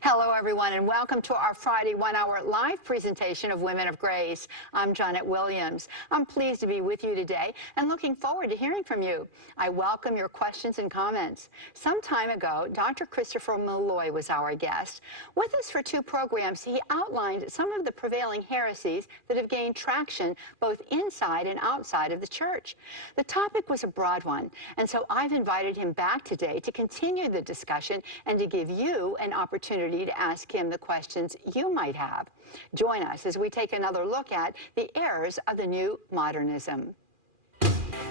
Hello, everyone, and welcome to our Friday one-hour live presentation of Women of Grace. I'm Janet Williams. I'm pleased to be with you today and looking forward to hearing from you. I welcome your questions and comments. Some time ago, Dr. Christopher Molloy was our guest. With us for 2 programs, he outlined some of the prevailing heresies that have gained traction both inside and outside of the church. The topic was a broad one, and so I've invited him back today to continue the discussion and to give you an opportunity to ask him the questions you might have. Join us as we take another look at the errors of the new modernism.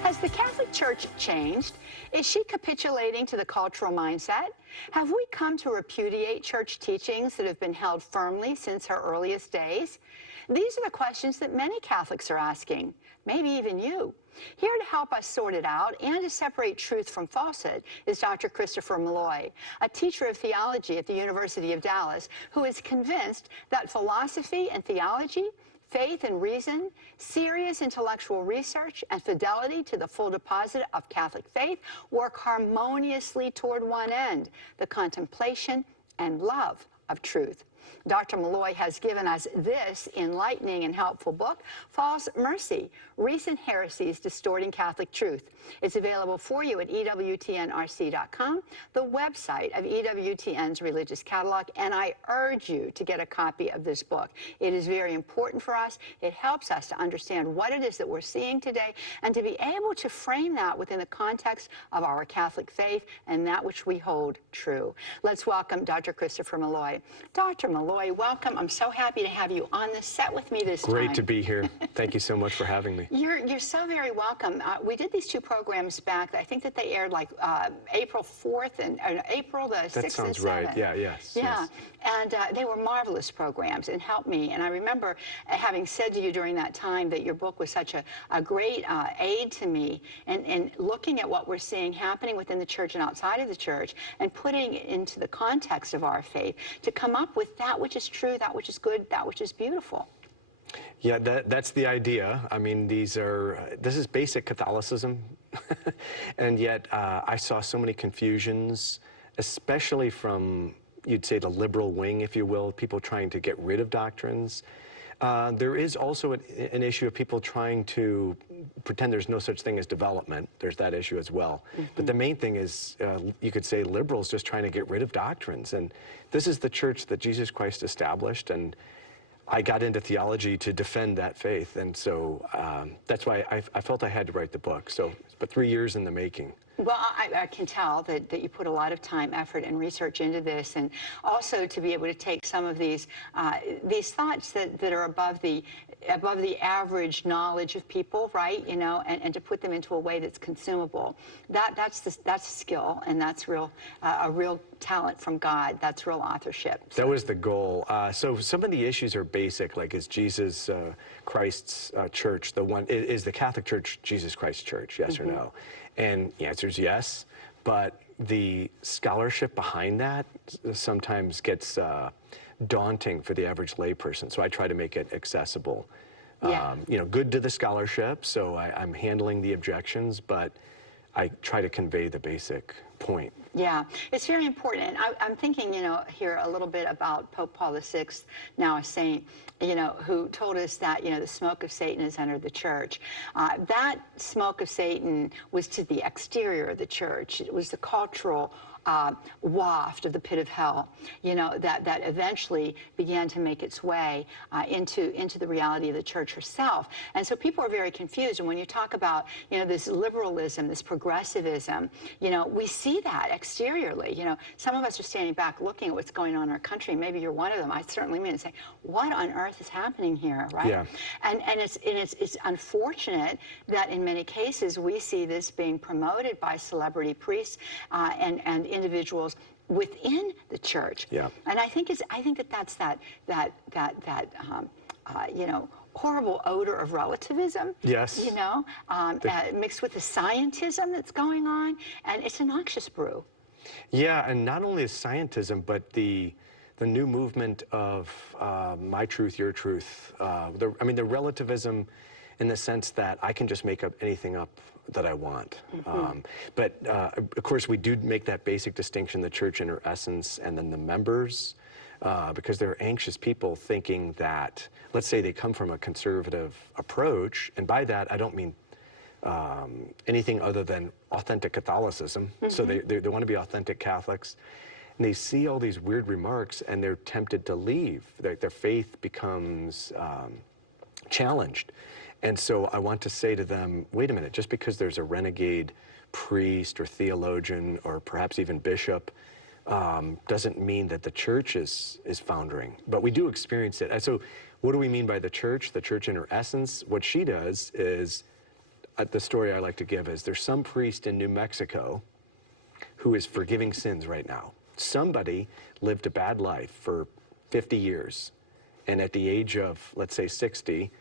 Has the Catholic Church changed? Is she capitulating to the cultural mindset? Have we come to repudiate church teachings that have been held firmly since her earliest days? These are the questions that many Catholics are asking, maybe even you. Here to help us sort it out and to separate truth from falsehood is Dr. Christopher Molloy, a teacher of theology at the University of Dallas, who is convinced that philosophy and theology, faith and reason, serious intellectual research, and fidelity to the full deposit of Catholic faith work harmoniously toward one end, the contemplation and love of truth. Dr. Molloy has given us this enlightening and helpful book, False Mercy, Recent Heresies Distorting Catholic Truth. It's available for you at EWTNRC.com, the website of EWTN's religious catalog, and I urge you to get a copy of this book. It is very important for us. It helps us to understand what it is that we're seeing today and to be able to frame that within the context of our Catholic faith and that which we hold true. Let's welcome Dr. Christopher Molloy. Dr. Molloy, welcome. I'm so happy to have you on the set with me this time. Great to be here. Thank you so much for having me. You're so very welcome. We did these 2 programs back. I think that they aired like April 4th and April the 6th and 7th. That sounds right. Yeah, yes. Yeah, yes. And they were marvelous programs and helped me. And I remember having said to you during that time that your book was such a great aid to me in looking at what we're seeing happening within the church and outside of the church and putting it into the context of our faith to come up with that which is true, that which is good, that which is beautiful. Yeah, that's the idea. I mean, this is basic Catholicism, and yet I saw so many confusions, especially from, you'd say, the liberal wing, if you will, people trying to get rid of doctrines. There is also an issue of people trying to pretend there's no such thing as development. There's that issue as well. Mm-hmm. But the main thing is, you could say, liberals just trying to get rid of doctrines. And this is the church that Jesus Christ established, and I got into theology to defend that faith. And so that's why I felt I had to write the book. So it's been 3 years in the making. Well, I can tell that you put a lot of time, effort, and research into this, and also to be able to take some of these thoughts that are above the average knowledge of people, right? You know, and to put them into a way that's consumable. That's skill, and that's a real talent from God. That's real authorship. So. That was the goal. So some of the issues are basic, like is Jesus Christ's church is the Catholic Church Jesus Christ's church? Yes or no? And the answer is yes, but the scholarship behind that sometimes gets daunting for the average layperson. So I try to make it accessible. Yeah. You know, good to the scholarship, so I'm handling the objections, but I try to convey the basic point. Yeah, it's very important. And I'm thinking, you know, here a little bit about Pope Paul VI, now a saint, you know, who told us that, you know, the smoke of Satan has entered the church. That smoke of Satan was to the exterior of the church. It was the cultural waft of the pit of hell, you know, that eventually began to make its way into the reality of the church herself. And so people are very confused. And when you talk about, you know, this liberalism, this progressivism, you know, we see that exteriorly. You know, some of us are standing back looking at what's going on in our country. Maybe you're one of them. I certainly mean to say, what on earth is happening here, right? Yeah. And it's unfortunate that in many cases we see this being promoted by celebrity priests and individuals within the church. Yeah. And I think that's that you know, horrible odor of relativism. Yes. You know, mixed with the scientism that's going on, and it's a noxious brew. Yeah, and not only the scientism, but the new movement of my truth, your truth. I mean, the relativism in the sense that I can just make up anything up that I want. But of course, we do make that basic distinction, the church in her essence, and then the members. because they're anxious people thinking that, let's say they come from a conservative approach, and by that I don't mean anything other than authentic Catholicism. So they want to be authentic Catholics. And they see all these weird remarks and they're tempted to leave. Their faith becomes challenged. And so I want to say to them, wait a minute, just because there's a renegade priest or theologian or perhaps even bishop doesn't mean that the church is foundering. But we do experience it. And so what do we mean by the church? The church in her essence, what she does is, the story I like to give is there's some priest in New Mexico who is forgiving sins right now. Somebody lived a bad life for 50 years and at the age of, let's say 60,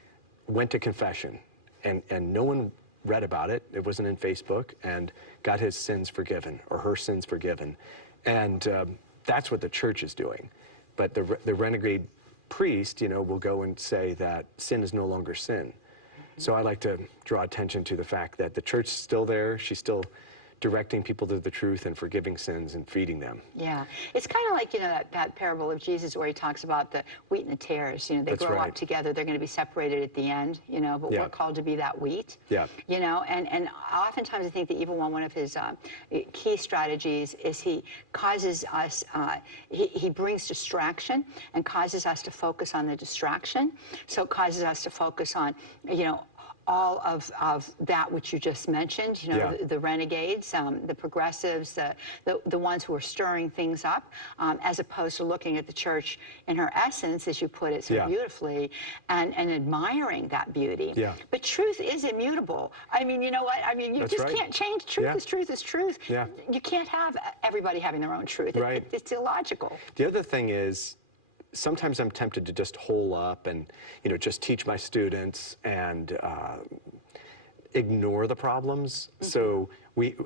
went to confession and no one read about it. It wasn't in Facebook, and got his sins forgiven or her sins forgiven. And that's what the church is doing. But the renegade priest, will go and say that sin is no longer sin. So I like to draw attention to the fact that the church is still there. She's still directing people to the truth and forgiving sins and feeding them. Yeah. It's kind of like, that parable of Jesus where he talks about the wheat and the tares. They That's grow right. up together. They're going to be separated at the end, but Yeah. we're called to be that wheat. Yeah. And oftentimes I think the evil one of his key strategies is he causes us, he brings distraction and causes us to focus on the distraction. So it causes us to focus on, all of that which you just mentioned, Yeah. the renegades, the progressives, the ones who are stirring things up, as opposed to looking at the church in her essence, as you put it so Yeah. beautifully, and admiring that beauty. Yeah. But truth is immutable. I mean, you know what? I mean, you That's just right. can't change truth. Yeah. Is truth is truth. Yeah. You can't have everybody having their own truth. Right. It's illogical. The other thing is, sometimes I'm tempted to just hole up and, just teach my students and ignore the problems. So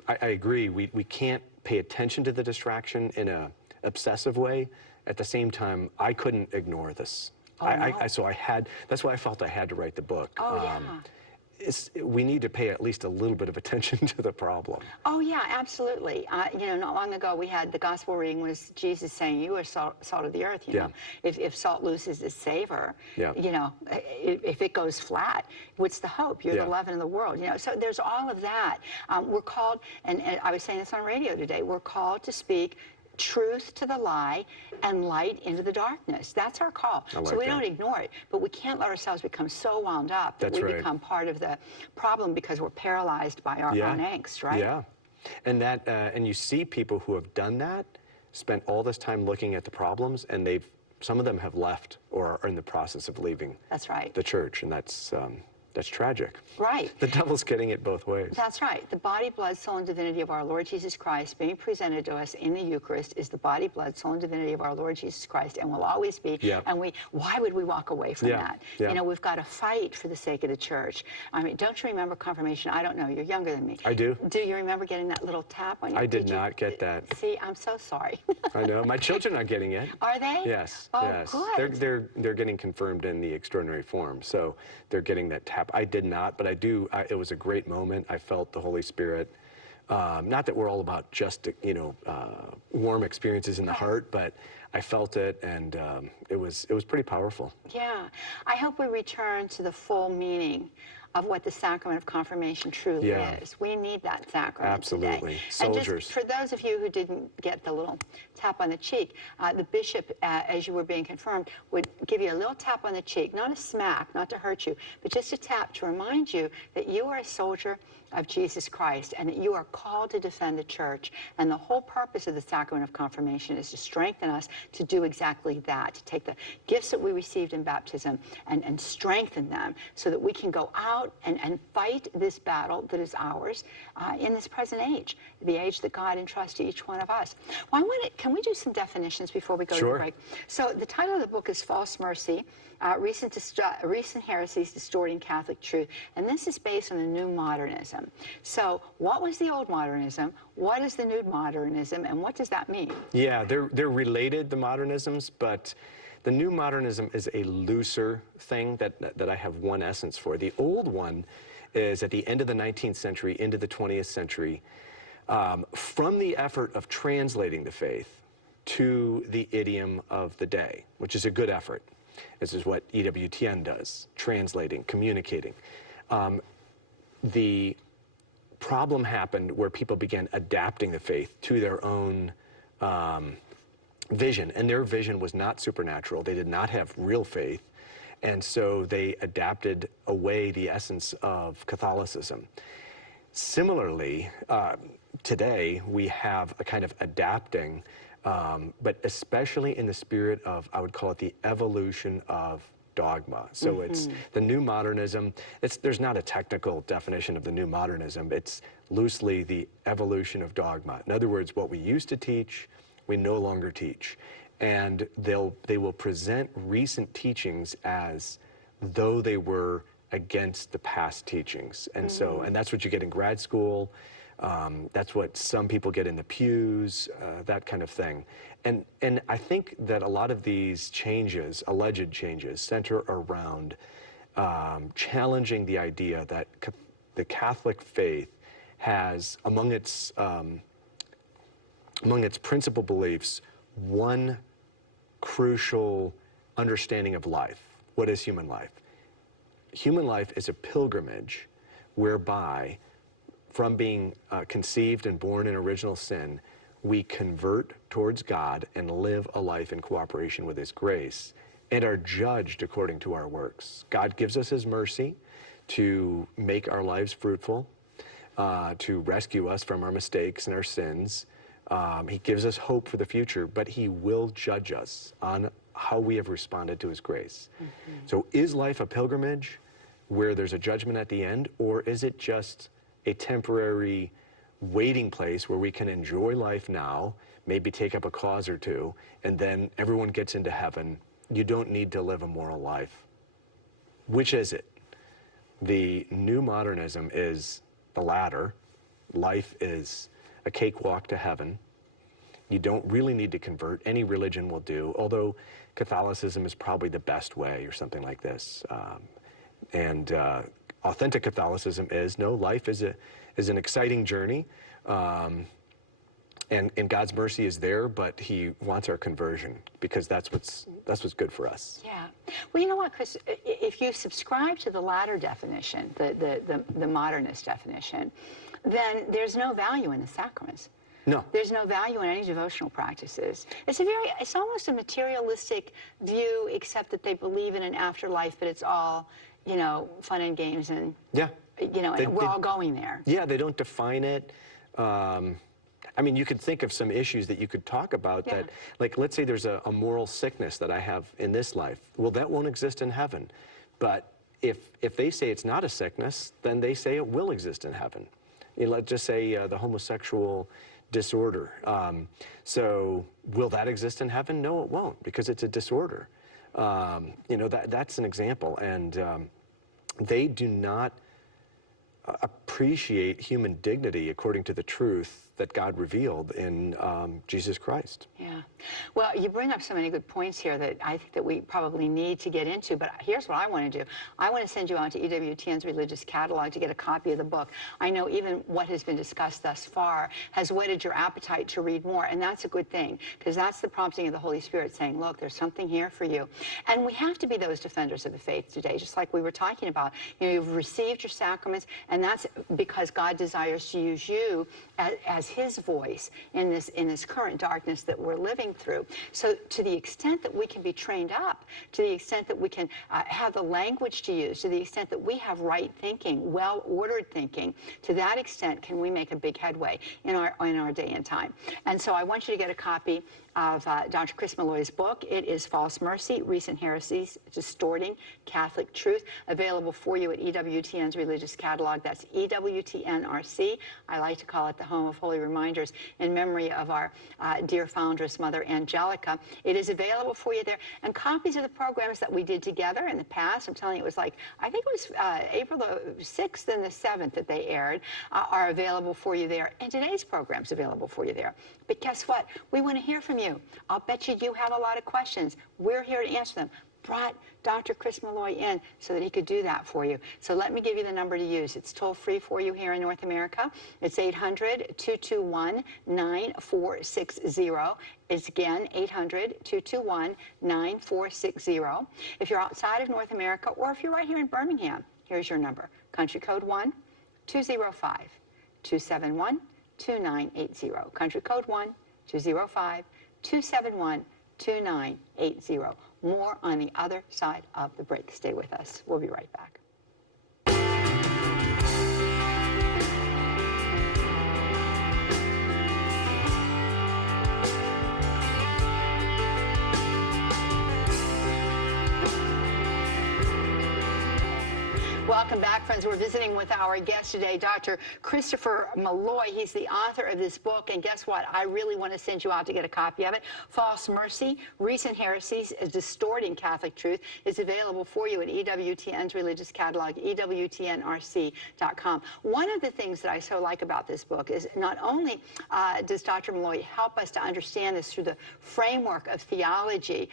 I agree, we can't pay attention to the distraction in a obsessive way. At the same time, I couldn't ignore this. Oh, no. So that's why I felt I had to write the book. Oh, yeah. We need to pay at least a little bit of attention to the problem. Oh, yeah, absolutely. Not long ago, we had the gospel reading was Jesus saying, you are salt of the earth, Yeah. If salt loses its savor, Yeah. If it goes flat, what's the hope? You're Yeah. the leaven of the world, So there's all of that. We're called, and I was saying this on radio today, we're called to speak truth to the lie and light into the darkness. That's our call. I like So we that. don't ignore it, but we can't let ourselves become so wound up that That's we right. become part of the problem because we're paralyzed by our Yeah. own angst, right? Yeah. And you see people who have done that, spent all this time looking at the problems, and some of them have left or are in the process of leaving That's right. the church, and that's tragic. Right. The devil's getting it both ways. That's right. The body, blood, soul, and divinity of our Lord Jesus Christ being presented to us in the Eucharist is the body, blood, soul, and divinity of our Lord Jesus Christ, and will always be. Yeah. And why would we walk away from Yeah. that? Yeah. We've got to fight for the sake of the church. I mean, don't you remember confirmation? I don't know. You're younger than me. I do. Do you remember getting that little tap on you? I did you? not get that. See, I'm so sorry. I know. My children are getting it. Are they? Yes. Oh, yes. good. They're getting confirmed in the extraordinary form, so they're getting that tap. I did not, but it was a great moment. I felt the Holy Spirit. Not that we're all about just warm experiences in the heart, but I felt it, and it was pretty powerful. Yeah. I hope we return to the full meaning of what the sacrament of confirmation truly Yeah. is. We need that sacrament Absolutely. today. Soldiers. And just for those of you who didn't get the little tap on the cheek, the bishop, as you were being confirmed, would give you a little tap on the cheek, not a smack, not to hurt you, but just a tap to remind you that you are a soldier of Jesus Christ and that you are called to defend the church. And the whole purpose of the sacrament of confirmation is to strengthen us to do exactly that, to take the gifts that we received in baptism and strengthen them so that we can go out and fight this battle that is ours in this present age, the age that God entrusts to each one of us. Well, can we do some definitions before we go to Sure. the break? So the title of the book is False Mercy, Recent Heresies Distorting Catholic Truth, and this is based on the New Modernism. So what was the old modernism? What is the new modernism, and what does that mean? Yeah, they're related, the modernisms, but the new modernism is a looser thing that I have one essence for. The old one is at the end of the 19th century into the 20th century, from the effort of translating the faith, to the idiom of the day, which is a good effort. This is what EWTN does, translating, communicating. The problem happened where people began adapting the faith to their own vision, and their vision was not supernatural. They did not have real faith, and so they adapted away the essence of Catholicism. Similarly, today we have a kind of adapting, but especially in the spirit of, I would call it the evolution of dogma. So it's the new modernism. There's not a technical definition of the new modernism. It's loosely the evolution of dogma. In other words, what we used to teach, we no longer teach. And they will present recent teachings as though they were against the past teachings. And so, and that's what you get in grad school. That's what some people get in the pews, that kind of thing. And I think that a lot of these changes, alleged changes, center around challenging the idea that the Catholic faith has, among its principal beliefs, one crucial understanding of life. What is human life? Human life is a pilgrimage whereby, from being conceived and born in original sin, we convert towards God and live a life in cooperation with His grace and are judged according to our works. God gives us His mercy to make our lives fruitful, to rescue us from our mistakes and our sins. He gives us hope for the future, but He will judge us on how we have responded to His grace. So is life a pilgrimage where there's a judgment at the end, or is it just a temporary waiting place where we can enjoy life now, maybe take up a cause or two, and then everyone gets into heaven? You don't need to live a moral life. Which is it? The new modernism is the latter. Life is a cakewalk to heaven. You don't really need to convert. Any religion will do, although Catholicism is probably the best way or something like this. Authentic Catholicism is, no, life is an exciting journey, and God's mercy is there, but He wants our conversion, because that's what's good for us. Yeah. Well, you know what, Chris? If you subscribe to the latter definition, the modernist definition, then there's no value in the sacraments. No. There's no value in any devotional practices. It's almost a materialistic view, except that they believe in an afterlife, but it's all, fun and games, and yeah, and we're all going there. Yeah, they don't define it. I mean, you could think of some issues that you could talk about that, like, let's say there's a moral sickness that I have in this life. Well, that won't exist in heaven. But if they say it's not a sickness, then they say it will exist in heaven. Let's just say the homosexual disorder. So will that exist in heaven? No, it won't, because it's a disorder. That's an example. And they do not appreciate human dignity according to the truth that God revealed in Jesus Christ. Yeah. Well, you bring up so many good points here that I think that we probably need to get into, but here's what I want to do. I want to send you on to EWTN's religious catalog to get a copy of the book. I know even what has been discussed thus far has whetted your appetite to read more, and that's a good thing, because that's the prompting of the Holy Spirit saying, look, there's something here for you. And we have to be those defenders of the faith today, just like we were talking about. You've received your sacraments, and that's because God desires to use you as His voice in this current darkness that we're living through. So to the extent that we can be trained up, to the extent that we can have the language to use, to the extent that we have right thinking, well-ordered thinking, to that extent can we make a big headway in our day and time. And so I want you to get a copy of Dr. Chris Molloy's book. It is False Mercy, Recent Heresies Distorting Catholic Truth, available for you at EWTN's religious catalog. That's EWTNRC. I like to call it the home of holy reminders in memory of our dear foundress, Mother Angelica. It is available for you there. And copies of the programs that we did together in the past, I'm telling you, it was like, I think it was April the 6th and the 7th that they aired, are available for you there. And today's program's available for you there. But guess what? We want to hear from you. I'll bet you have a lot of questions. We're here to answer them. brought Dr. Chris Molloy in so that he could do that for you. So let me give you the number to use. It's toll-free for you here in North America. It's 800-221-9460. It's again 800-221-9460. If you're outside of North America, or if you're right here in Birmingham, here's your number. Country code 1-205-271-2980. Country code 1-205-271-2980. More on the other side of the break. Stay with us. We'll be right back. Welcome back, friends. We're visiting with our guest today, Dr. Christopher Molloy. He's the author of this book, and guess what? I really want to send you out to get a copy of it. False Mercy, Recent Heresies, Distorting Catholic Truth is available for you at EWTN's religious catalog, EWTNRC.com. One of the things that I so like about this book is not only does Dr. Molloy help us to understand this through the framework of theology,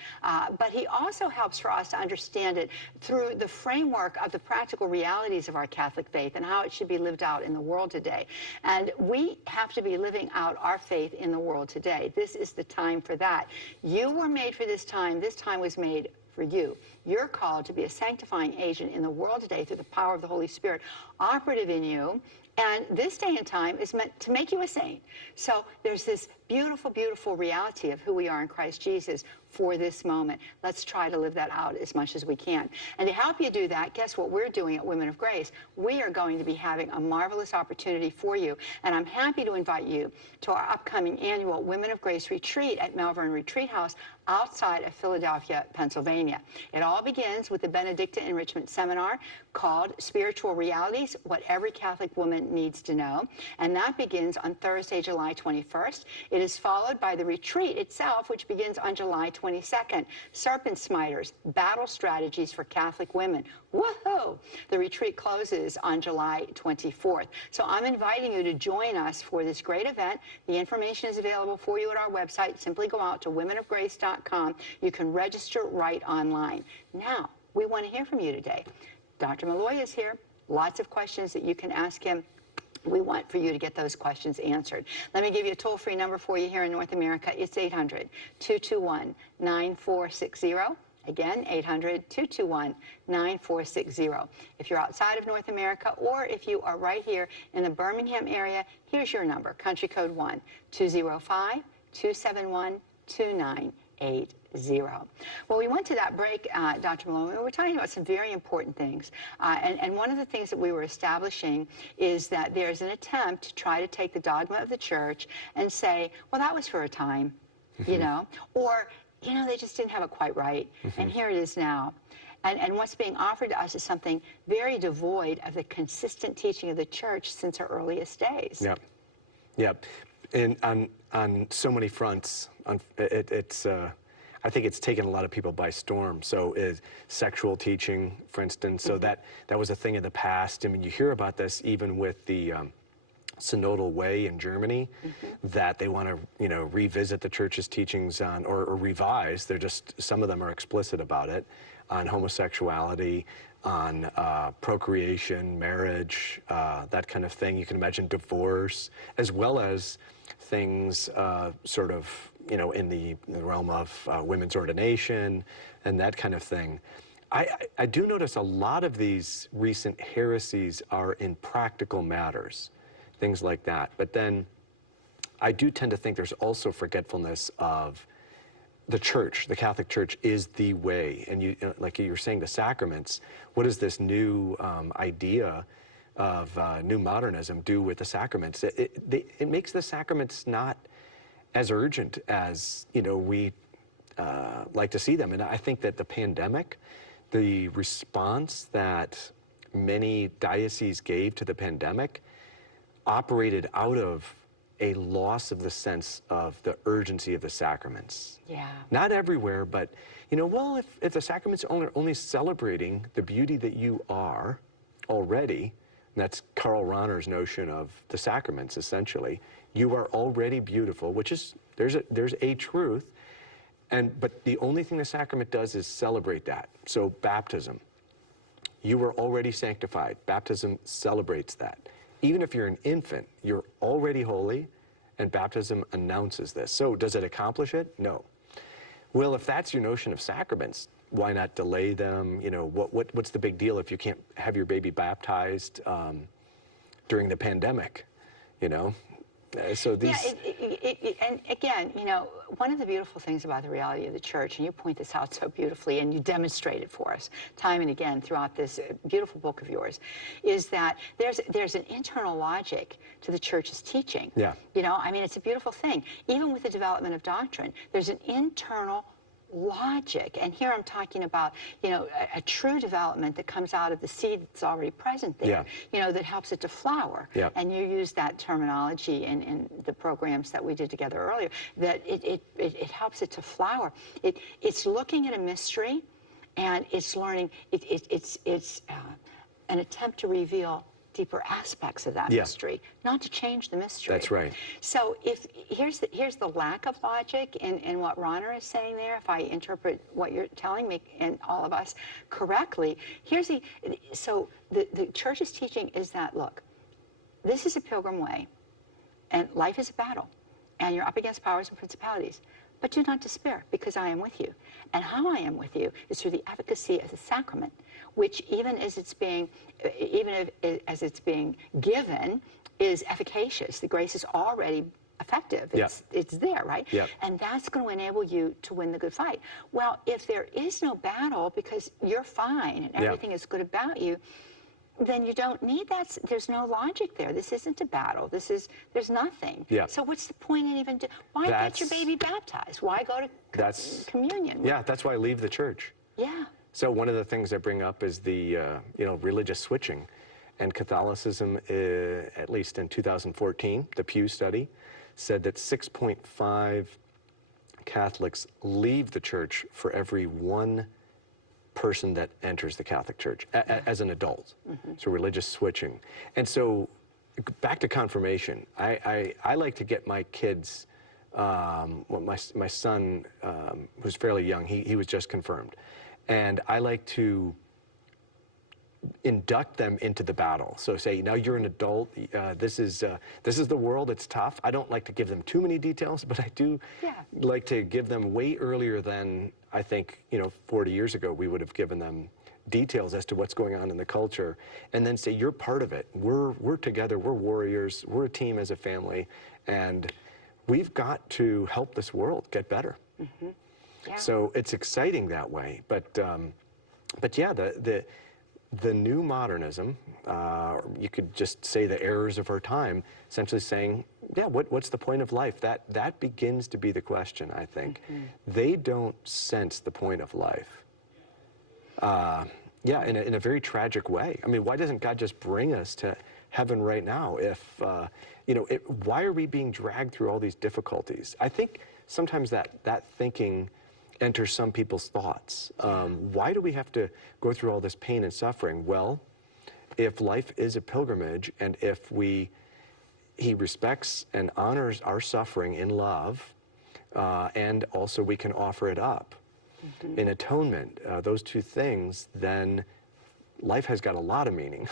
but he also helps for us to understand it through the framework of the practical realities of our Catholic faith and how it should be lived out in the world today. And we have to be living out our faith in the world today. This is the time for that. You were made for this time. This time was made for you. You're called to be a sanctifying agent in the world today through the power of the Holy Spirit operative in you. And this day and time is meant to make you a saint. So there's this beautiful, beautiful reality of who we are in Christ Jesus for this moment. Let's try to live that out as much as we can. And to help you do that, guess what we're doing at Women of Grace? We are going to be having a marvelous opportunity for you. And I'm happy to invite you to our upcoming annual Women of Grace retreat at Malvern Retreat House outside of Philadelphia, Pennsylvania. It all begins with the Benedictine Enrichment Seminar called Spiritual Realities, What Every Catholic Woman Needs to Know. And that begins on Thursday, July 21st. It is followed by the retreat itself, which begins on July 22nd. Serpent Smiters, Battle Strategies for Catholic Women. Woohoo! The retreat closes on July 24th. So I'm inviting you to join us for this great event. The information is available for you at our website. Simply go out to womenofgrace.com. You can register right online. Now, we want to hear from you today. Dr. Molloy is here. Lots of questions that you can ask him. We want for you to get those questions answered. Let me give you a toll-free number for you here in North America. It's 800-221-9460. Again, 800-221-9460. If you're outside of North America, or if you are right here in the Birmingham area, here's your number, country code 1-205-271-2980. Well, we went to that break, Dr. Molloy. We were talking about some very important things. And one of the things that we were establishing is that there's an attempt to try to take the dogma of the church and say, well, that was for a time, you know, or, you know, they just didn't have it quite right. And here it is now. And what's being offered to us is something very devoid of the consistent teaching of the church since her earliest days. Yep. Yep. And on so many fronts, I think it's taken a lot of people by storm. So is sexual teaching, for instance. So that was a thing of the past. I mean, you hear about this even with the synodal way in Germany, that they want to, you know, revisit the church's teachings on, or revise. They're just, some of them are explicit about it, on homosexuality, on procreation, marriage, that kind of thing. You can imagine divorce, as well as things sort of, you know, in the realm of women's ordination and that kind of thing. I do notice a lot of these recent heresies are in practical matters, things like that. But then I do tend to think there's also forgetfulness of the church. The Catholic Church is the way. And you, like you were saying, the sacraments, what does this new idea of new modernism do with the sacraments? It makes the sacraments not as urgent as, you know, we like to see them. And I think that the pandemic, the response that many dioceses gave to the pandemic operated out of a loss of the sense of the urgency of the sacraments. Yeah. Not everywhere, but, you know, well, if the sacraments are only celebrating the beauty that you are already, and that's Karl Rahner's notion of the sacraments, essentially. You are already beautiful, which is, there's a truth. But the only thing the sacrament does is celebrate that. So baptism, you were already sanctified. Baptism celebrates that. Even if you're an infant, you're already holy, and baptism announces this. So does it accomplish it? No. Well, if that's your notion of sacraments, why not delay them? You know, what's the big deal if you can't have your baby baptized during the pandemic? You know, so these. Yeah, and again, you know, one of the beautiful things about the reality of the church, and you point this out so beautifully, and you demonstrate it for us time and again throughout this beautiful book of yours, is that there's an internal logic to the church's teaching. Yeah. You know, I mean, it's a beautiful thing. Even with the development of doctrine, there's an internal logic, and here I'm talking about, you know, a true development that comes out of the seed that's already present there, Yeah. you know, that helps it to flower. Yeah. And you use that terminology in the programs that we did together earlier, that it helps it to flower. It's looking at a mystery, and it's learning, it's an attempt to reveal deeper aspects of that Yeah. mystery, not to change the mystery. That's right. So here's the lack of logic in what Ronner is saying there, if I interpret what you're telling me and all of us correctly. So the church's teaching is that, look, this is a pilgrim way, and life is a battle, and you're up against powers and principalities. But do not despair, because I am with you. And how I am with you is through the efficacy of the sacrament, which even as it's being given, is efficacious. The grace is already effective. It's there, right? Yep. And that's going to enable you to win the good fight. Well, if there is no battle because you're fine and everything is good about you, then you don't need that. There's no logic there. This isn't a battle. There's nothing. Yeah. So what's the point in even why get your baby baptized? Why go to communion? Yeah, that's why I leave the church. Yeah. So one of the things I bring up is the religious switching, and Catholicism, at least in 2014, the Pew study said that 6.5 Catholics leave the church for every one person that enters the Catholic Church as an adult. So religious switching. And so back to confirmation, I like to get my kids, my son was fairly young, he was just confirmed, and I like to induct them into the battle. So say, now you're an adult, this is the world, it's tough. I don't like to give them too many details, but I do like to give them way earlier than I think, 40 years ago, we would have given them details as to what's going on in the culture, and then say, you're part of it. We're together, we're warriors, we're a team as a family, and we've got to help this world get better. Yeah. So it's exciting that way, but yeah, the new modernism, you could just say the errors of our time, essentially saying, yeah, what's the point of life? That begins to be the question, I think. They don't sense the point of life. Yeah, in a very tragic way. I mean, why doesn't God just bring us to heaven right now? If, why are we being dragged through all these difficulties? I think sometimes that thinking enters some people's thoughts. Why do we have to go through all this pain and suffering? Well, if life is a pilgrimage, and if he respects and honors our suffering in love, and also we can offer it up in atonement, those two things, then life has got a lot of meaning.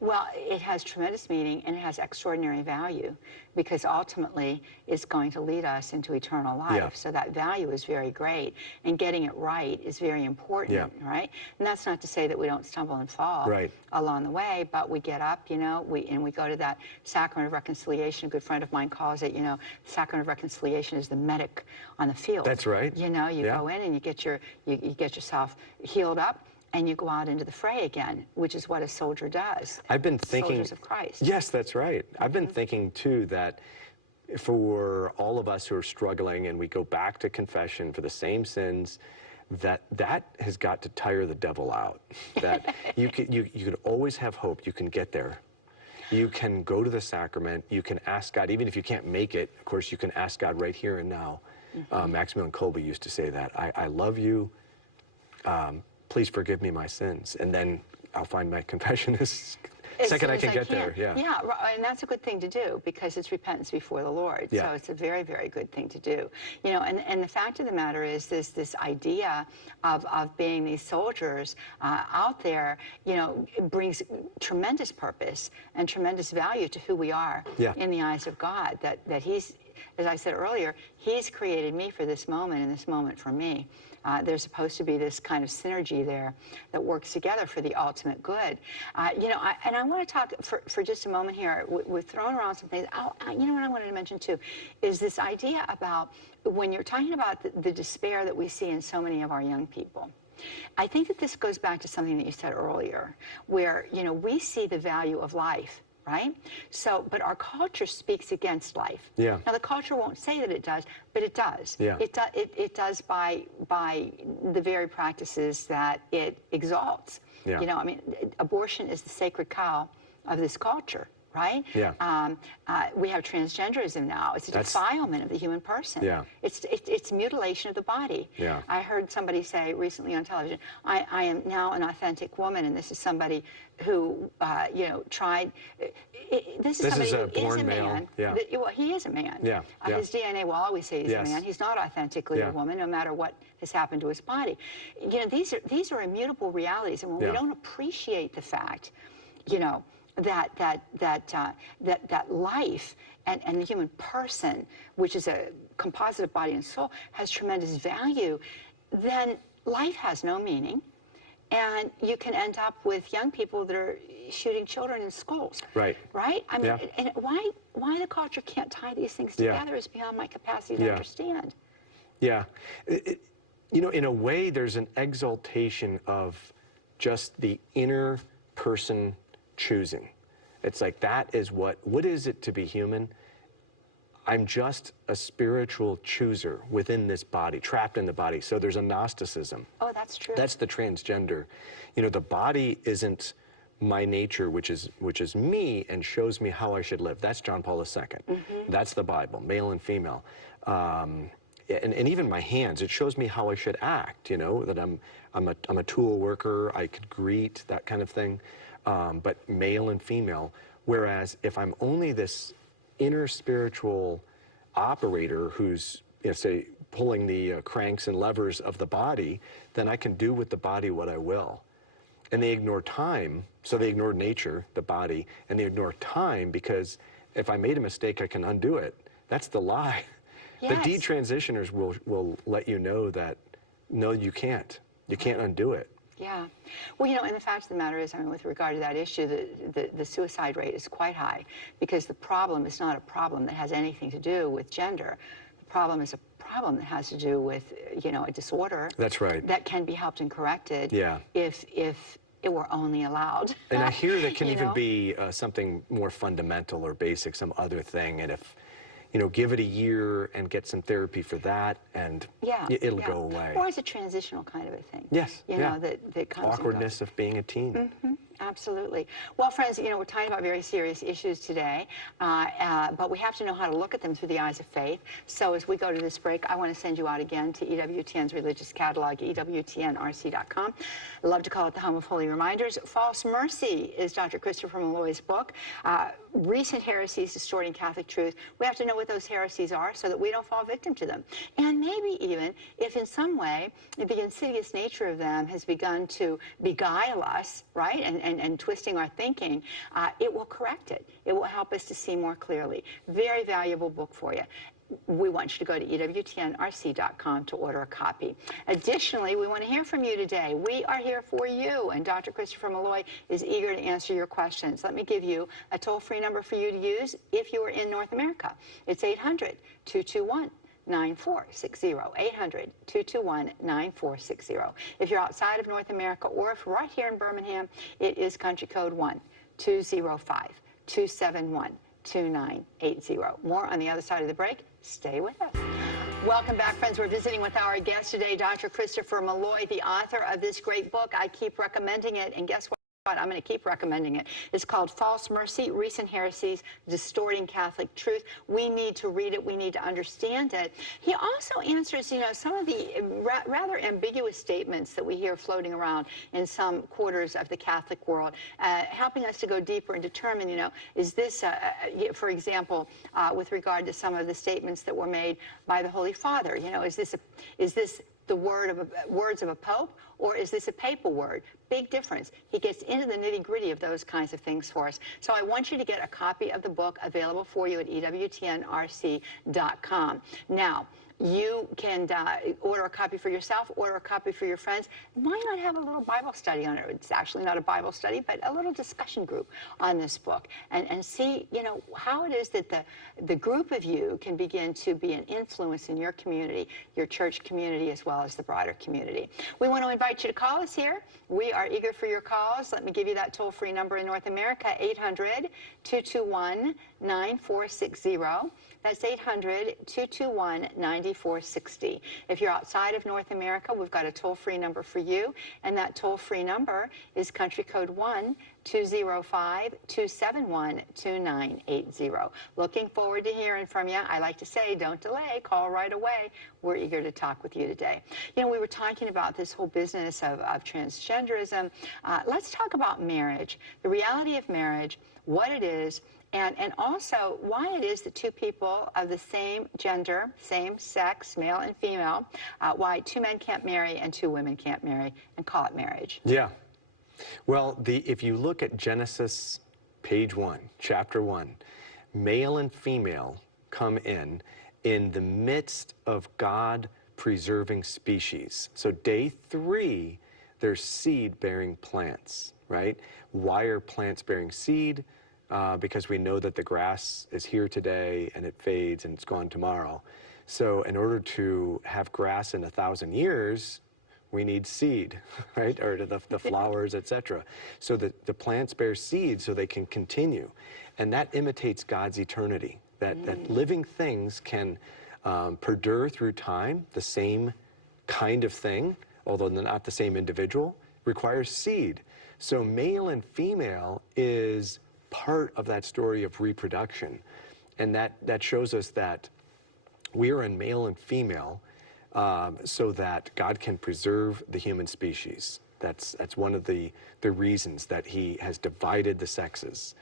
Well, it has tremendous meaning, and it has extraordinary value, because ultimately it's going to lead us into eternal life. Yeah. So that value is very great, and getting it right is very important, right? And that's not to say that we don't stumble and fall along the way, but we get up, and we go to that sacrament of reconciliation. A good friend of mine calls it, the sacrament of reconciliation is the medic on the field. That's right. You go in and you get yourself healed up, and you go out into the fray again, which is what a soldier does. I've been thinking, soldiers of Christ. Yes, that's right. I've been thinking too that for all of us who are struggling and we go back to confession for the same sins, that has got to tire the devil out. That you could always have hope. You can get there. You can go to the sacrament. You can ask God, even if you can't make it. Of course, you can ask God right here and now. Maximilian Kolbe used to say that. I love you. Please forgive me my sins, and then I'll find my confession is second I can get there. Yeah. Yeah, and that's a good thing to do because it's repentance before the Lord. Yeah. So it's a very, very good thing to do. You know, and the fact of the matter is this idea of being these soldiers out there, you know, it brings tremendous purpose and tremendous value to who we are in the eyes of God. That He's, as I said earlier, He's created me for this moment and this moment for me. There's supposed to be this kind of synergy there that works together for the ultimate good. You know, I want to talk for just a moment here. We've thrown around some things. You know what I wanted to mention too is this idea about when you're talking about the despair that we see in so many of our young people. I think that this goes back to something that you said earlier, where, you know, we see the value of life. Right? So, but our culture speaks against life. Yeah. Now, the culture won't say that it does, but it does. Yeah. It does by the very practices that it exalts. Yeah. You know, I mean, abortion is the sacred cow of this culture. Right? Yeah. We have transgenderism now. It's a defilement of the human person. Yeah. It's mutilation of the body. Yeah. I heard somebody say recently on television, I am now an authentic woman, and this is somebody who, you know, tried. This is somebody who is a man. Yeah. Well, he is a man. Yeah. His DNA will always say he's a man. He's not authentically a woman, no matter what has happened to his body. You know, these are immutable realities, and when we don't appreciate the fact, you know, that life and the human person, which is a composite of body and soul, has tremendous value, then life has no meaning. And you can end up with young people that are shooting children in schools. Right. Right? I mean, and why the culture can't tie these things together is beyond my capacity to understand. Yeah. You know, in a way, there's an exaltation of just the inner person choosing. It's like, that is what is it to be human? I'm just a spiritual chooser within this body, trapped in the body. So there's a Gnosticism. Oh, that's true. That's the transgender. You know, the body isn't my nature, which is me and shows me how I should live. That's John Paul II. Mm-hmm. That's the Bible, male and female. And even my hands, it shows me how I should act, you know, that I'm a tool worker, I could greet, that kind of thing. But male and female, whereas if I'm only this inner spiritual operator who's, you know, say, pulling the cranks and levers of the body, then I can do with the body what I will. And they ignore time, so they ignore nature, the body, and they ignore time because if I made a mistake, I can undo it. That's the lie. Yes. The detransitioners will let you know that, no, you can't. You can't undo it. Yeah. Well, you know, and the fact of the matter is, I mean, with regard to that issue, the suicide rate is quite high because the problem is not a problem that has anything to do with gender. The problem is a problem that has to do with, you know, a disorder. That's right. That can be helped and corrected if it were only allowed. And I hear that can even be something more fundamental or basic, some other thing. And if, you know, give it a year and get some therapy for that, and it'll go away. Or as a transitional kind of a thing. Yes. You know, that comes awkwardness of being a teen. Mm-hmm. Absolutely. Well, friends, you know, we're talking about very serious issues today, but we have to know how to look at them through the eyes of faith. So as we go to this break, I want to send you out again to EWTN's religious catalog, EWTNRC.com. I love to call it the home of holy reminders. False Mercy is Dr. Christopher Molloy's book. Recent heresies distorting Catholic truth. We have to know what those heresies are so that we don't fall victim to them. And maybe even if in some way the insidious nature of them has begun to beguile us, right, and twisting our thinking, it will correct it. It will help us to see more clearly. Very valuable book for you. We want you to go to EWTNRC.com to order a copy. Additionally, we want to hear from you today. We are here for you, and Dr. Christopher Molloy is eager to answer your questions. Let me give you a toll-free number for you to use if you are in North America. It's 800-221-9460, 800-221-9460. If you're outside of North America or if right here in Birmingham, it is country code 1-205-271-2980. More on the other side of the break. Stay with us. Welcome back, friends. We're visiting with our guest today, Dr. Christopher Molloy, the author of this great book. I keep recommending it, and guess what? But I'm going to keep recommending it. It's called False Mercy, Recent Heresies, Distorting Catholic Truth. We need to read it. We need to understand it. He also answers, some of the rather ambiguous statements that we hear floating around in some quarters of the Catholic world, helping us to go deeper and determine, is this, for example, with regard to some of the statements that were made by the Holy Father, is this the words of a pope, or is this a papal word? Big difference. He gets into the nitty-gritty of those kinds of things for us. So I want you to get a copy of the book available for you at EWTNRC.com. Now, you can order a copy for yourself, order a copy for your friends. Why not have a little Bible study on it? It's actually not a Bible study, but a little discussion group on this book, and see, how it is that the group of you can begin to be an influence in your community, your church community, as well as the broader community. We want to invite you to call us here. We are eager for your calls. Let me give you that toll-free number in North America, 800-221-9460. That's 800-221-9460. If you're outside of North America, we've got a toll-free number for you, and that toll-free number is country code 1-205-271-2980. Looking forward to hearing from you. I like to say, don't delay, call right away. We're eager to talk with you today. We were talking about this whole business of transgenderism. Let's talk about marriage, the reality of marriage, what it is, and also why it is that two people of the same gender, same sex, male and female, why two men can't marry and two women can't marry and call it marriage. Yeah. Well, if you look at Genesis page 1, chapter 1, male and female come in the midst of God preserving species. So day 3, there's seed-bearing plants, right? Why are plants bearing seed? Because we know that the grass is here today and it fades and it's gone tomorrow. So in order to have grass in 1,000 years, we need seed, right? Or the flowers, etc. So the plants bear seed so they can continue. And that imitates God's eternity, that living things can perdure through time. The same kind of thing, although not the same individual, requires seed. So male and female is part of that story of reproduction. And that shows us that we are in male and female so that God can preserve the human species. That's one of the reasons that he has divided the sexes,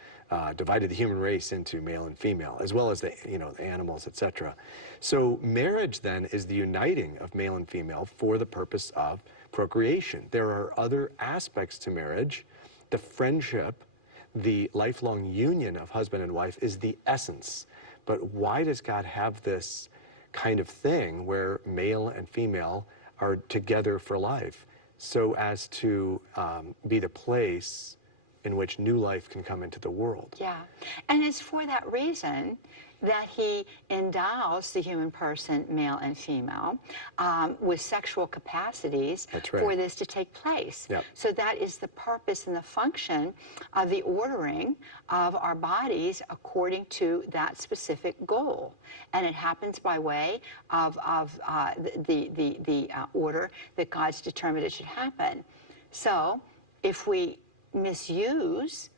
divided the human race into male and female, as well as the animals, etc. So marriage then is the uniting of male and female for the purpose of procreation. There are other aspects to marriage. The friendship, the lifelong union of husband and wife is the essence. But why does God have this kind of thing where male and female are together for life? So as to be the place in which new life can come into the world. Yeah, and it's for that reason that he endows the human person, male and female, with sexual capacities. That's right. For this to take place. Yep. So that is the purpose and the function of the ordering of our bodies according to that specific goal. And it happens by way of the order that God's determined it should happen. So if we misuse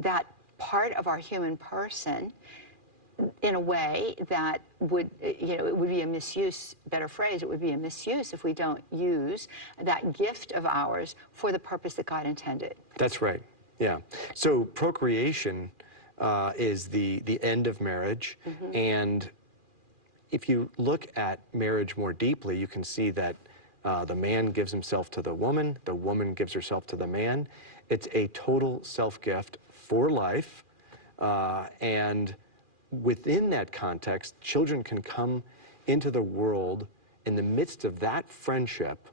that part of our human person in a way that would, it would be a misuse, better phrase, it would be a misuse if we don't use that gift of ours for the purpose that God intended. That's right, yeah. So procreation is the end of marriage, and if you look at marriage more deeply, you can see that the man gives himself to the woman gives herself to the man. It's a total self-gift for life, and within that context, children can come into the world in the midst of that friendship.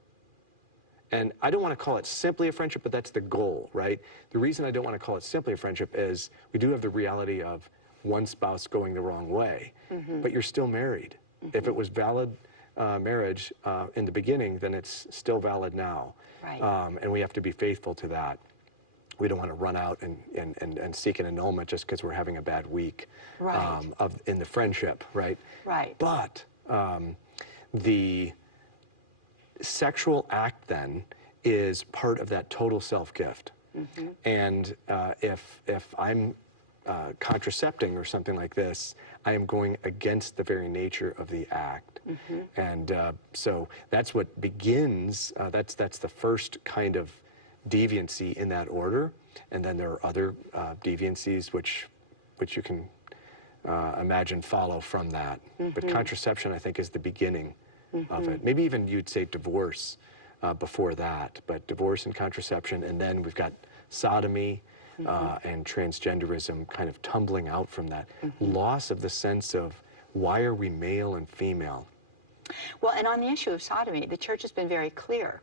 And I don't want to call it simply a friendship, but that's the goal, right? The reason I don't want to call it simply a friendship is we do have the reality of one spouse going the wrong way, but you're still married. If it was valid marriage in the beginning, then it's still valid now. Right. And we have to be faithful to that. We don't want to run out and seek an annulment just because we're having a bad week Right. In the friendship, right? Right. But the sexual act then is part of that total self-gift. And if I'm contracepting or something like this, I am going against the very nature of the act. And so that's what begins, that's the first kind of deviancy in that order. And then there are other deviancies which you can imagine follow from that. But contraception, I think, is the beginning of it. Maybe even you'd say divorce before that, but divorce and contraception, and then we've got sodomy, and transgenderism kind of tumbling out from that. Loss of the sense of why are we male and female? Well, and on the issue of sodomy, the church has been very clear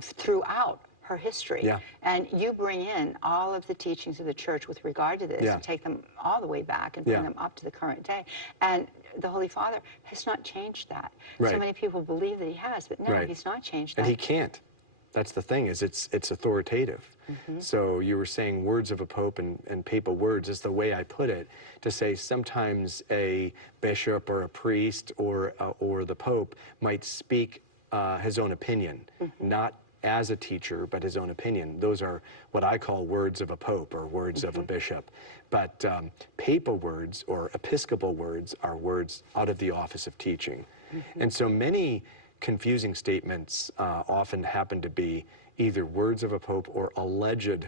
throughout her history. Yeah. And you bring in all of the teachings of the church with regard to this and take them all the way back and bring them up to the current day. And the Holy Father has not changed that. So many people believe that he has, but no, he's not changed that. And he can't. That's the thing, is it's authoritative. So you were saying words of a pope and papal words is the way I put it, to say sometimes a bishop or a priest or the pope might speak his own opinion, not as a teacher, but his own opinion. Those are what I call words of a pope or words of a bishop. But papal words or episcopal words are words out of the office of teaching. And so many confusing statements often happen to be either words of a pope or alleged,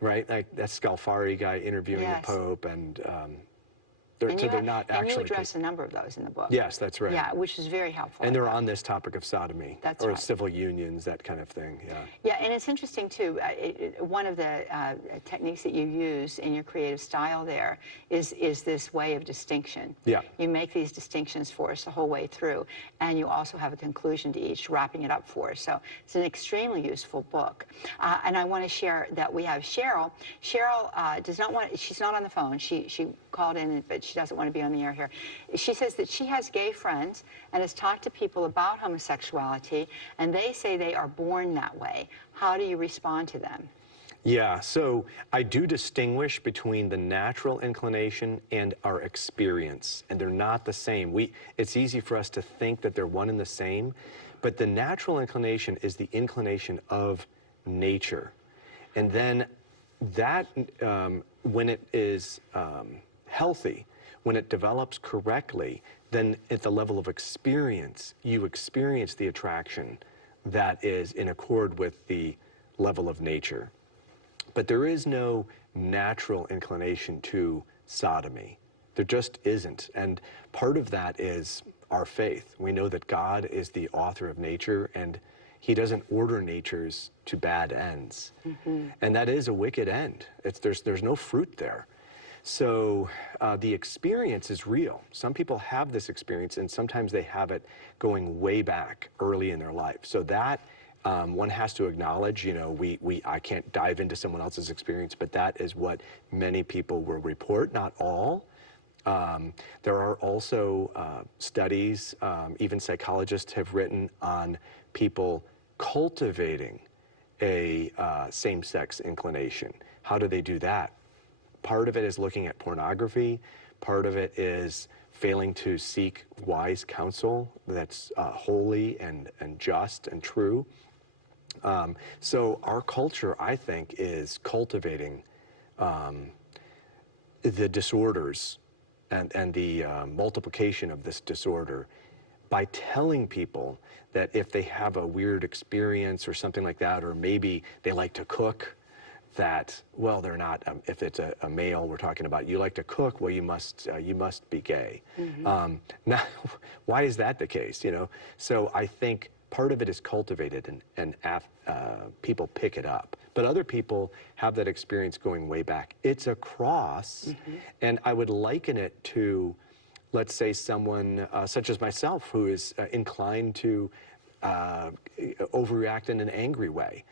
right? Like that Scalfari guy interviewing the pope, and they're not actually. And you address a number of those in the book. Yes, that's right. Yeah, which is very helpful. And they're on this topic of sodomy, That's or right. civil unions, that kind of thing. Yeah. Yeah, and it's interesting too. One of the techniques that you use in your creative style there is this way of distinction. Yeah. You make these distinctions for us the whole way through, and you also have a conclusion to each, wrapping it up for us. So it's an extremely useful book. And I want to share that we have Cheryl. Cheryl does not want. She's not on the phone. She called in, but she doesn't want to be on the air here. She says that she has gay friends and has talked to people about homosexuality, and they say they are born that way. How do you respond to them? Yeah, so I do distinguish between the natural inclination and our experience, and they're not the same. It's easy for us to think that they're one and the same, but the natural inclination is the inclination of nature. And then that, when it is healthy, when it develops correctly, then at the level of experience, you experience the attraction that is in accord with the level of nature. But there is no natural inclination to sodomy. There just isn't. And part of that is our faith. We know that God is the author of nature, and he doesn't order natures to bad ends. And that is a wicked end. There's no fruit there. So the experience is real. Some people have this experience, and sometimes they have it going way back early in their life. So that one has to acknowledge, you know, I can't dive into someone else's experience, but that is what many people will report, not all. There are also studies, even psychologists have written on people cultivating a same-sex inclination. How do they do that? Part of it is looking at pornography. Part of it is failing to seek wise counsel that's holy and just and true. So our culture, I think, is cultivating the disorders and the multiplication of this disorder by telling people that if they have a weird experience or something like that, or maybe they like to cook, that, well, they're not, if it's a male we're talking about, you like to cook, well, you must be gay. Now, why is that the case, you know? So I think part of it is cultivated, and people pick it up. But other people have that experience going way back. It's a cross, and I would liken it to, let's say, someone such as myself who is inclined to overreact in an angry way.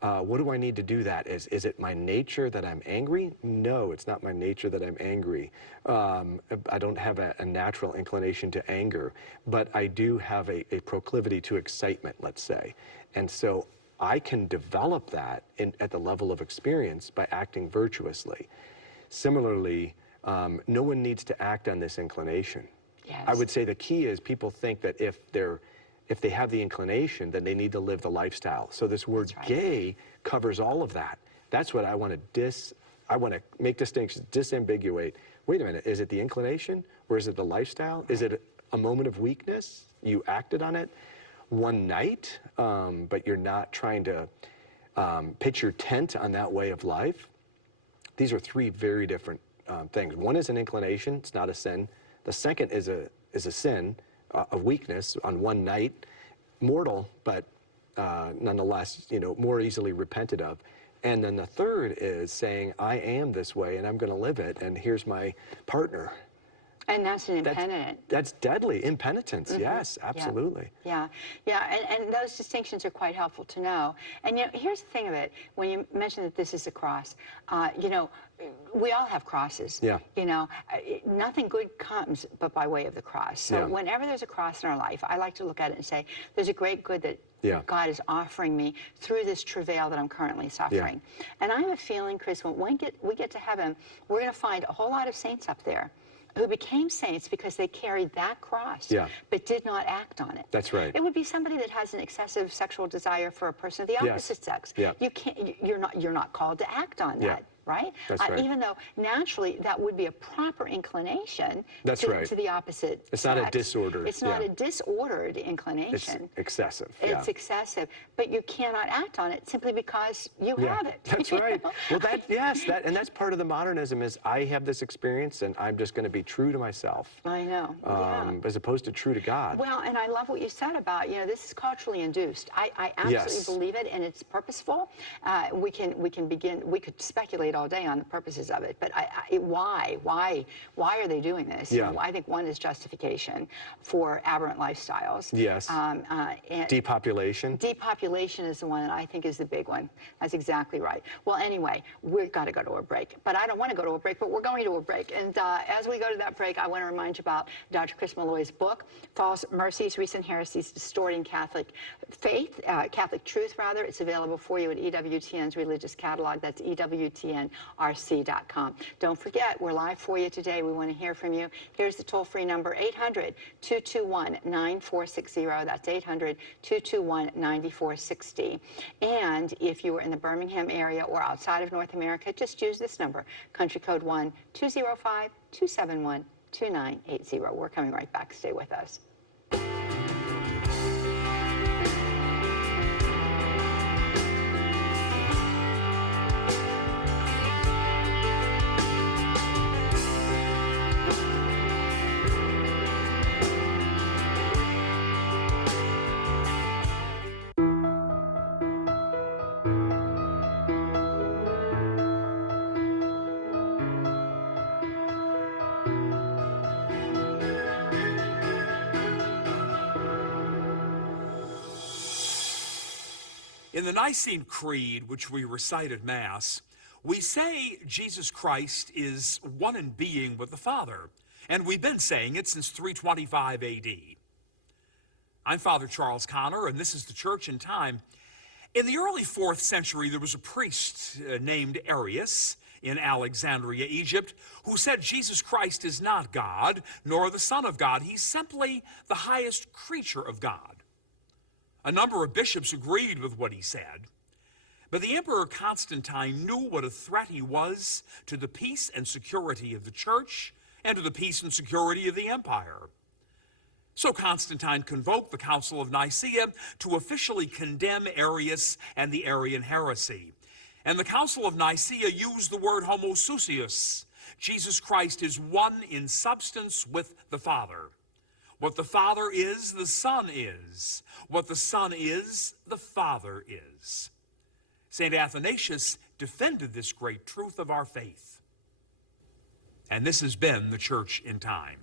What do I need to do that? Is it my nature that I'm angry? No, it's not my nature that I'm angry. I don't have a natural inclination to anger, but I do have a proclivity to excitement, let's say. And so I can develop that at the level of experience by acting virtuously. Similarly, no one needs to act on this inclination. Yes. I would say the key is people think that if they're if they have the inclination, then they need to live the lifestyle. So this word gay covers all of that. That's what I want to make distinctions, disambiguate. Wait a minute, is it the inclination or is it the lifestyle? Is it a moment of weakness? You acted on it one night, but you're not trying to pitch your tent on that way of life. These are three very different things. One is an inclination, it's not a sin. The second is a sin, a weakness on one night, mortal, but nonetheless, more easily repented of. And then the third is saying, I am this way and I'm going to live it, and here's my partner. And that's an impenitent. That's deadly. Impenitence, yes, absolutely. Yeah, and those distinctions are quite helpful to know. And here's the thing of it, when you mention that this is a cross, we all have crosses. Yeah. Nothing good comes but by way of the cross. So whenever there's a cross in our life, I like to look at it and say, there's a great good that God is offering me through this travail that I'm currently suffering. And I have a feeling, Chris, when we get to heaven, we're going to find a whole lot of saints up there who became saints because they carried that cross, but did not act on it. That's right. It would be somebody that has an excessive sexual desire for a person of the opposite sex. You can't. You're not called to act on that. Right? That's right. Even though naturally that would be a proper inclination to the opposite It's sex. not a disordered. It's not a disordered inclination. It's excessive. It's excessive, but you cannot act on it simply because you have it. That's right. Well, and that's part of the modernism is I have this experience and I'm just going to be true to myself. I know. As opposed to true to God. Well, and I love what you said about, this is culturally induced. I absolutely believe it, and it's purposeful. We could speculate all day on the purposes of it, but why are they doing this? I think one is justification for aberrant lifestyles. Yes. And depopulation. Depopulation is the one that I think is the big one. That's exactly right. Well, anyway, we've got to go to a break, but I don't want to go to a break, but we're going to a break. And as we go to that break, I want to remind you about Dr. Chris Molloy's book, False Mercies, Recent Heresies Distorting Catholic Faith, Catholic Truth, rather. It's available for you at EWTN's religious catalog. That's EWTNRC.com. Don't forget, we're live for you today. We want to hear from you. Here's the toll-free number, 800-221-9460. That's 800-221-9460. And if you are in the Birmingham area or outside of North America, just use this number, country code 1-205-271-2980. We're coming right back. Stay with us. In the Nicene Creed, which we recite at Mass, we say Jesus Christ is one in being with the Father, and we've been saying it since 325 A.D. I'm Father Charles Connor, and this is the Church in Time. In the early 4th century, there was a priest named Arius in Alexandria, Egypt, who said Jesus Christ is not God, nor the Son of God. He's simply the highest creature of God. A number of bishops agreed with what he said, but the Emperor Constantine knew what a threat he was to the peace and security of the Church and to the peace and security of the empire. So Constantine convoked the Council of Nicaea to officially condemn Arius and the Arian heresy. And the Council of Nicaea used the word homousios. Jesus Christ is one in substance with the Father. What the Father is, the Son is. What the Son is, the Father is. St. Athanasius defended this great truth of our faith. And this has been the Church in Time.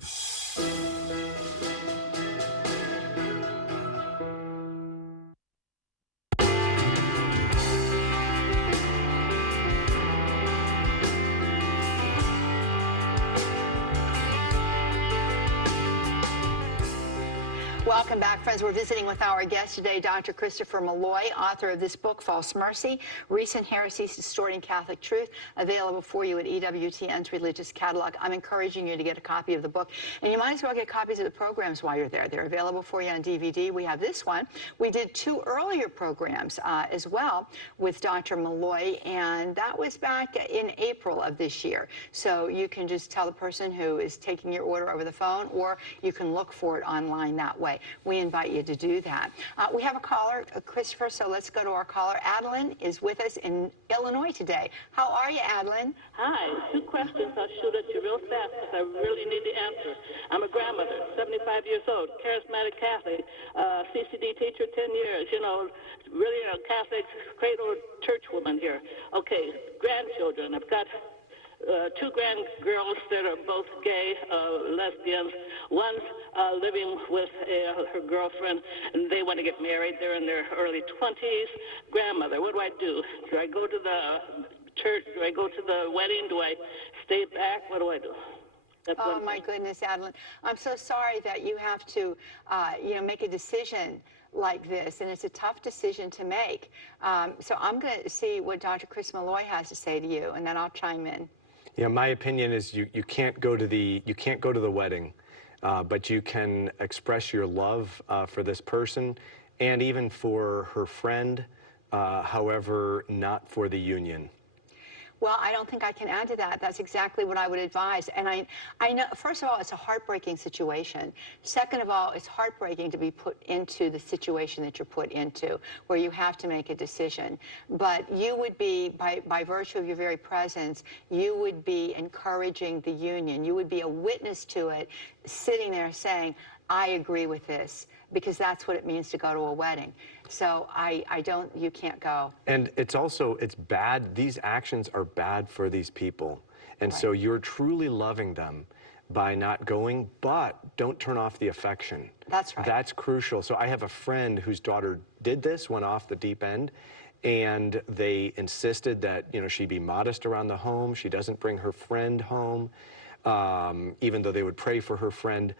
Welcome Welcome back, friends. We're visiting with our guest today, Dr. Christopher Molloy, author of this book, False Mercy, Recent Heresies Distorting Catholic Truth, available for you at EWTN's Religious Catalog. I'm encouraging you to get a copy of the book, and you might as well get copies of the programs while you're there. They're available for you on DVD. We have this one. We did 2 earlier programs as well with Dr. Molloy, and that was back in April of this year. So you can just tell the person who is taking your order over the phone, or you can look for it online that way. We invite you to do that. We have a caller, Christopher, so let's go to our caller. Adeline is with us in Illinois today. How are you, Adeline? Hi. 2 questions. I'll shoot at you real fast because I really need the answer. I'm a grandmother, 75 years old, charismatic Catholic, CCD teacher, 10 years, you know, really a Catholic cradle church woman here. Okay, grandchildren. I've got 2 grandgirls that are both gay, lesbians. One's living with her girlfriend, and they want to get married. They're in their early 20s. Grandmother, what do I do? Do I go to the church? Do I go to the wedding? Do I stay back? What do I do? That's Oh, my goodness, Adeline. I'm so sorry that you have to, make a decision like this, and it's a tough decision to make. So I'm going to see what Dr. Chris Molloy has to say to you, and then I'll chime in. Yeah, my opinion is you can't go to the wedding, but you can express your love for this person, and even for her friend. However, not for the union. Well, I don't think I can add to that. That's exactly what I would advise. And I know, first of all, it's a heartbreaking situation. Second of all, it's heartbreaking to be put into the situation that you're put into, where you have to make a decision. But you would be, by virtue of your very presence, you would be encouraging the union. You would be a witness to it, sitting there saying, I agree with this, because that's what it means to go to a wedding. So you can't go. And it's bad. These actions are bad for these people. And so you're truly loving them by not going, but don't turn off the affection. That's right. That's crucial. So I have a friend whose daughter did this, went off the deep end, and they insisted that, she be modest around the home. She doesn't bring her friend home, even though they would pray for her friend.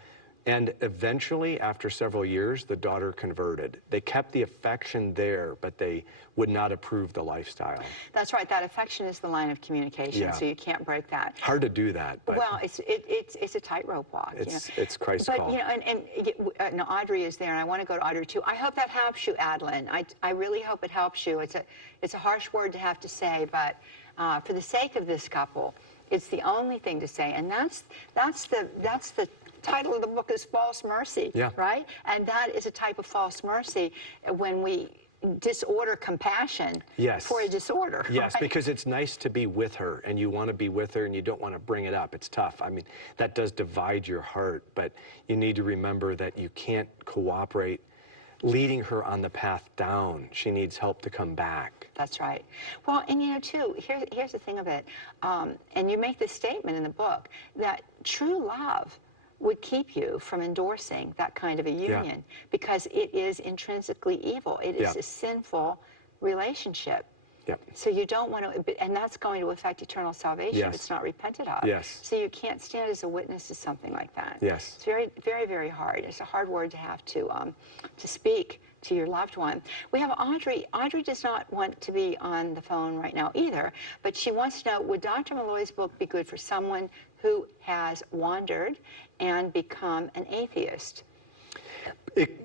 And eventually, after several years, the daughter converted. They kept the affection there, but they would not approve the lifestyle. That's right. That affection is the line of communication, so you can't break that. Hard to do that. But well, it's a tightrope walk. It's Christ's but, call. And Audrey is there, and I want to go to Audrey too. I hope that helps you, Adeline. I really hope it helps you. It's a harsh word to have to say, but for the sake of this couple, it's the only thing to say, and that's the title of the book is False Mercy, right? And that is a type of false mercy when we disorder compassion for a disorder. Yes, right? because it's nice to be with her, and you want to be with her, and you don't want to bring it up. It's tough. I mean, that does divide your heart, but you need to remember that you can't cooperate leading her on the path down. She needs help to come back. That's right. Well, and too, here's the thing of it, and you make this statement in the book, that true love would keep you from endorsing that kind of a union because it is intrinsically evil. It is a sinful relationship. So you don't want to, and that's going to affect eternal salvation if it's not repented of. So you can't stand as a witness to something like that. It's very, very, very hard. It's a hard word to have to speak to your loved one. We have Audrey. Audrey does not want to be on the phone right now either, but she wants to know, would Dr. Molloy's book be good for someone who has wandered and become an atheist?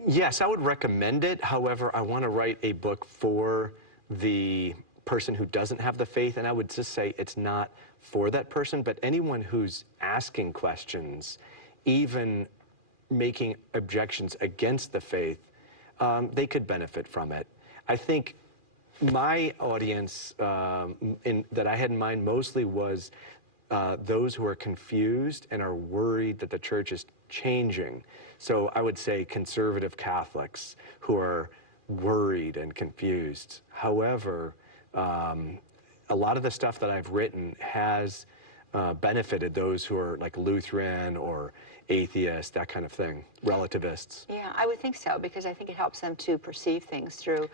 Yes, I would recommend it. However, I want to write a book for the person who doesn't have the faith, and I would just say it's not for that person, but anyone who's asking questions, even making objections against the faith, they could benefit from it. I think my audience that I had in mind mostly was those who are confused and are worried that the church is changing. So I would say conservative Catholics who are worried and confused. However, a lot of the stuff that I've written has benefited those who are like Lutheran or atheist, that kind of thing, relativists. Yeah, I would think so, because I think it helps them to perceive things through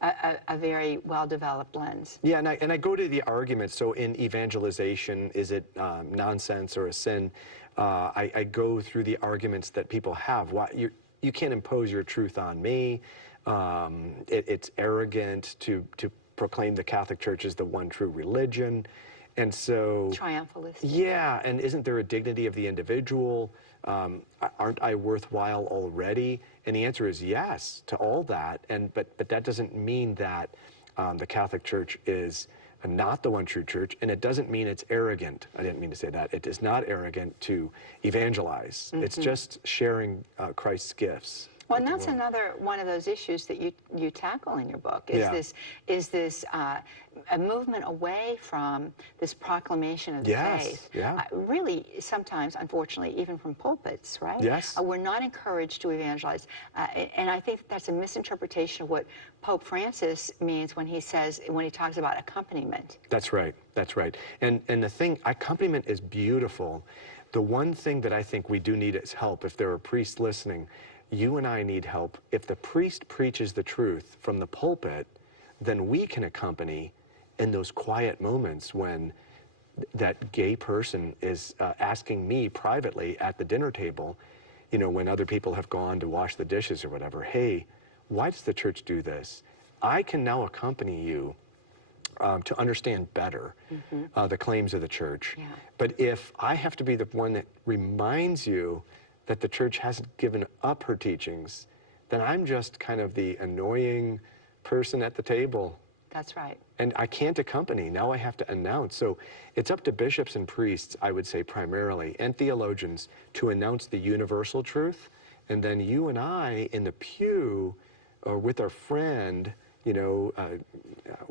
a very well-developed lens. Yeah, and I go to the argument. So in evangelization, is it nonsense or a sin? I go through the arguments that people have. Why you can't impose your truth on me. It's arrogant to proclaim the Catholic Church as the one true religion. And so, Triumphalistic. yeah, and isn't there a dignity of the individual? Aren't I worthwhile already? And the answer is yes to all that. But that doesn't mean that the Catholic Church is not the one true church, and it doesn't mean it's arrogant. I didn't mean to say that. It is not arrogant to evangelize. It's just sharing Christ's gifts. Well, and that's another one of those issues that you tackle in your book, is this a movement away from this proclamation of the faith. Yeah. Really, sometimes, unfortunately, even from pulpits, right? Yes. We're not encouraged to evangelize. And I think that's a misinterpretation of what Pope Francis means when he talks about accompaniment. That's right. That's right. And the thing, accompaniment is beautiful. The one thing that I think we do need is help. If there are priests listening, you and I need help. If the priest preaches the truth from the pulpit, then we can accompany in those quiet moments when that gay person is asking me privately at the dinner table, you know, when other people have gone to wash the dishes or whatever, hey, why does the church do this? I can now accompany you to understand better the claims of the church. Yeah. But if I have to be the one that reminds you that the church hasn't given up her teachings, then I'm just kind of the annoying person at the table. That's right. And I can't accompany. Now I have to announce. So it's up to bishops and priests, I would say primarily, and theologians to announce the universal truth. And then you and I in the pew or with our friend, you know,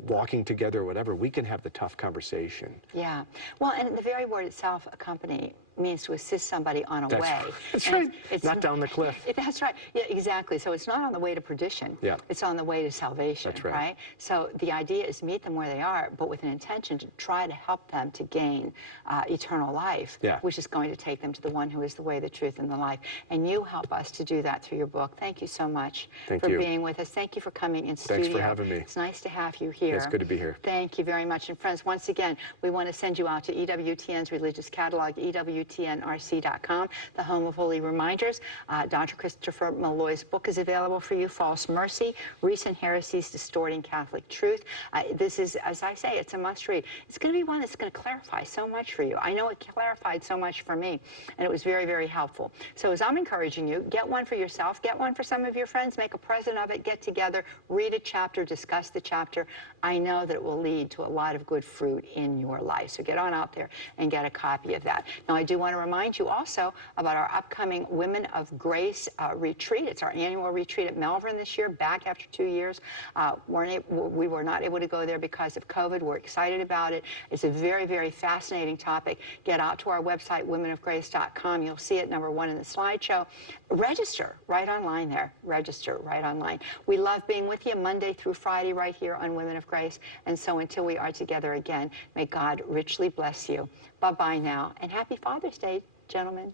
walking together or whatever, we can have the tough conversation. Yeah. Well, and the very word itself, accompany, means to assist somebody on a way. That's And right. It's Not down the cliff. That's right. Yeah, exactly. So it's not on the way to perdition. Yeah. It's on the way to salvation. That's right. So the idea is meet them where they are, but with an intention to try to help them to gain eternal life, Yeah. which is going to take them to the one who is the way, the truth, and the life. And you help us to do that through your book. Thank you so much Thank for you. being with us. Thank you for coming in studio. Thanks for having me. It's nice to have you here. It's good to be here. Thank you very much. And friends, once again, we want to send you out to EWTN's religious catalog, EWTNRC.com, the home of holy reminders. Dr. Christopher Molloy's book is available for you, False Mercy, Recent Heresies Distorting Catholic Truth. This is, as I say, it's a must-read. It's going to be one that's going to clarify so much for you. I know it clarified so much for me, and it was very, very helpful. So as I'm encouraging you, get one for yourself, get one for some of your friends, make a present of it, get together, read a chapter, discuss the chapter. I know that it will lead to a lot of good fruit in your life. So get on out there and get a copy of that. Now, I do want to remind you also about our upcoming Women of Grace retreat. It's our annual retreat at Melbourne this year, back after 2 years. We were not able to go there because of COVID. We're excited about it. It's a very, very fascinating topic. Get out to our website, womenofgrace.com. You'll see it, number one in the slideshow. Register right online there. Register right online. We love being with you Monday through Friday right here on Women of Grace. And so until we are together again, may God richly bless you. Bye-bye now, and happy Father's Day, gentlemen.